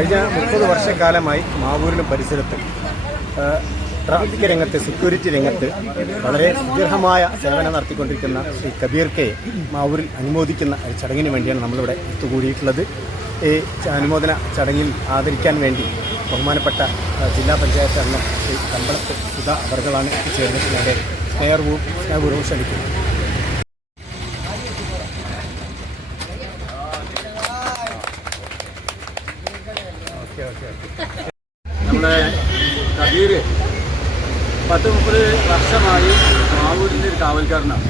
കഴിഞ്ഞ 30 വർഷക്കാലമായി മാവൂരിലും പരിസരത്ത് ട്രാഫിക് രംഗത്ത്, സെക്യൂരിറ്റി രംഗത്ത് വളരെ സുദീർഘമായ സേവനം നടത്തിക്കൊണ്ടിരിക്കുന്ന ശ്രീ കബീർ കെ മാവൂരിൽ അനുമോദിക്കുന്ന ഒരു ചടങ്ങിന് വേണ്ടിയാണ് നമ്മളിവിടെ ഒത്തുകൂടിയിട്ടുള്ളത്. ഈ അനുമോദന ചടങ്ങിൽ ആദരിക്കാൻ വേണ്ടി ബഹുമാനപ്പെട്ട ജില്ലാ പഞ്ചായത്ത് അംഗം ശ്രീ കമ്പളത്ത് സുധ അവർകളാണ് ചേർന്ന് ഞങ്ങളുടെ സ്നേഹപൂർവ്വം ക്ഷണിക്കുന്നത്. നമ്മുടെ കബീർ 30 വർഷമായി മാവൂരിൻ്റെ ഒരു കാവൽക്കാരനാണ്.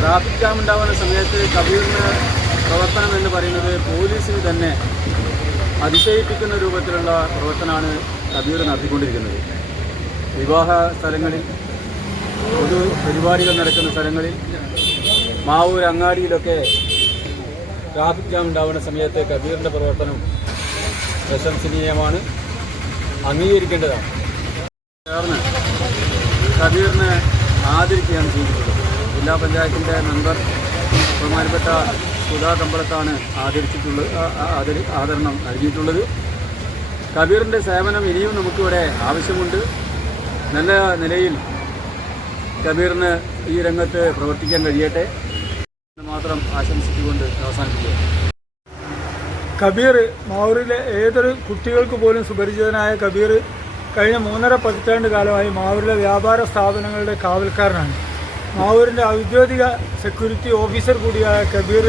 ട്രാഫിക് ജാം ഉണ്ടാകുന്ന സമയത്ത് കബീറിന് പ്രവർത്തനം എന്ന് പറയുന്നത് പോലീസിന് തന്നെ അതിശയിപ്പിക്കുന്ന രൂപത്തിലുള്ള പ്രവർത്തനമാണ് കബീർ നടത്തിക്കൊണ്ടിരിക്കുന്നത്. വിവാഹ സ്ഥലങ്ങളിൽ, പൊതു പരിപാടികൾ നടക്കുന്ന സ്ഥലങ്ങളിൽ, മാവൂർ അങ്ങാടിയിലൊക്കെ ട്രാഫിക് ജാം ഉണ്ടാകുന്ന സമയത്ത് കബീറിൻ്റെ പ്രവർത്തനം പ്രശംസനീയമാണ്, അംഗീകരിക്കേണ്ടതാണ്. ചേർന്ന് കബീറിനെ ആദരിക്കുകയാണ് ചെയ്തിട്ടുള്ളത്. ജില്ലാ പഞ്ചായത്തിൻ്റെ മെമ്പർ ബഹുമാനപ്പെട്ട സുധാ കമ്പളത്താണ് ആദരണം നൽകിയിട്ടുള്ളത്. കബീറിൻ്റെ സേവനം ഇനിയും നമുക്കിവിടെ ആവശ്യമുണ്ട്. നല്ല നിലയിൽ കബീറിന് ഈ രംഗത്ത് പ്രവർത്തിക്കാൻ കഴിയട്ടെ മാത്രം ആശംസിച്ചുകൊണ്ട് അവസാനിപ്പിക്കുക. കബീർ, മാവൂരിലെ ഏതൊരു കുട്ടികൾക്ക് പോലും സുപരിചിതനായ കബീർ കഴിഞ്ഞ 3.5 പതിറ്റാണ്ട് കാലമായി മാവൂരിലെ വ്യാപാര സ്ഥാപനങ്ങളുടെ കാവൽക്കാരനാണ്. മാവൂരിൻ്റെ ഔദ്യോഗിക സെക്യൂരിറ്റി ഓഫീസർ കൂടിയായ കബീർ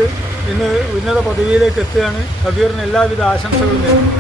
ഇന്ന് ഉന്നത പദവിയിലേക്ക് എത്തുകയാണ്. കബീറിന് എല്ലാവിധ ആശംസകളും നേരുന്നു.